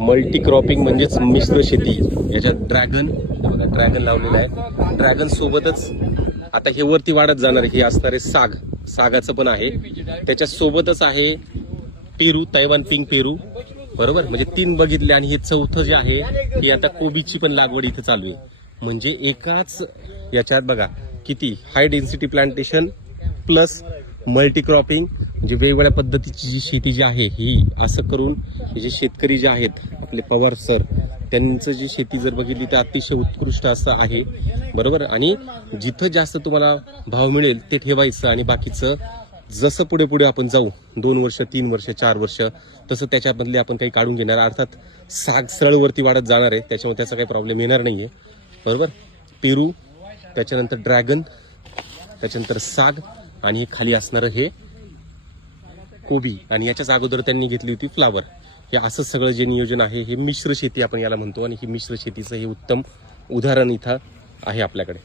Multi cropping म्हणजेच मिश्र शेती. याच्यात ड्रॅगन बघा, ड्रॅगन लावलेलं आहे. ड्रॅगन सोबतच आता हे वरती वाढत जाणार हे असणारे सागाचं पण आहे. त्याच्या सोबतच आहे पेरू, तैवान पिंक पेरू, बरोबर. म्हणजे 3 बघितले आणि हे चौथं जे आहे हे आता कोबीची पण लागवड इथे चालू आहे. म्हणजे एकाच याच्यात बघा किती high density plantation plus multi cropping, म्हणजे वेगवेगळ्या पद्धतीची जी शेती जी आहे ही असं करून हे जे शेतकरी जे आहेत आपले पवार सर, त्यांचं जी शेती जर बघितली तर अतिशय उत्कृष्ट असं आहे, बरोबर. आणि जिथं जास्त तुम्हाला भाव मिळेल ते ठेवायचं आणि बाकीचं जसं पुढे पुढे आपण जाऊ 2 वर्ष 3 वर्ष 4 वर्ष तसं त्याच्यामधले आपण काही काढून घेणार. अर्थात साग सरळवरती वाढत जाणार आहे, त्याच्यामुळे त्याचा काही प्रॉब्लेम येणार नाहीये, बरोबर. पेरू, त्याच्यानंतर ड्रॅगन, त्याच्यानंतर साग आणि हे खाली असणारं हे कोबी आणि याच्याच अगोदर त्यांनी घेतली होती फ्लावर. हे असं सगळं जे नियोजन आहे हे मिश्र शेती आपण याला म्हणतो आणि ही मिश्र शेतीचं हे उत्तम उदाहरण इथं आहे आपल्याकडे.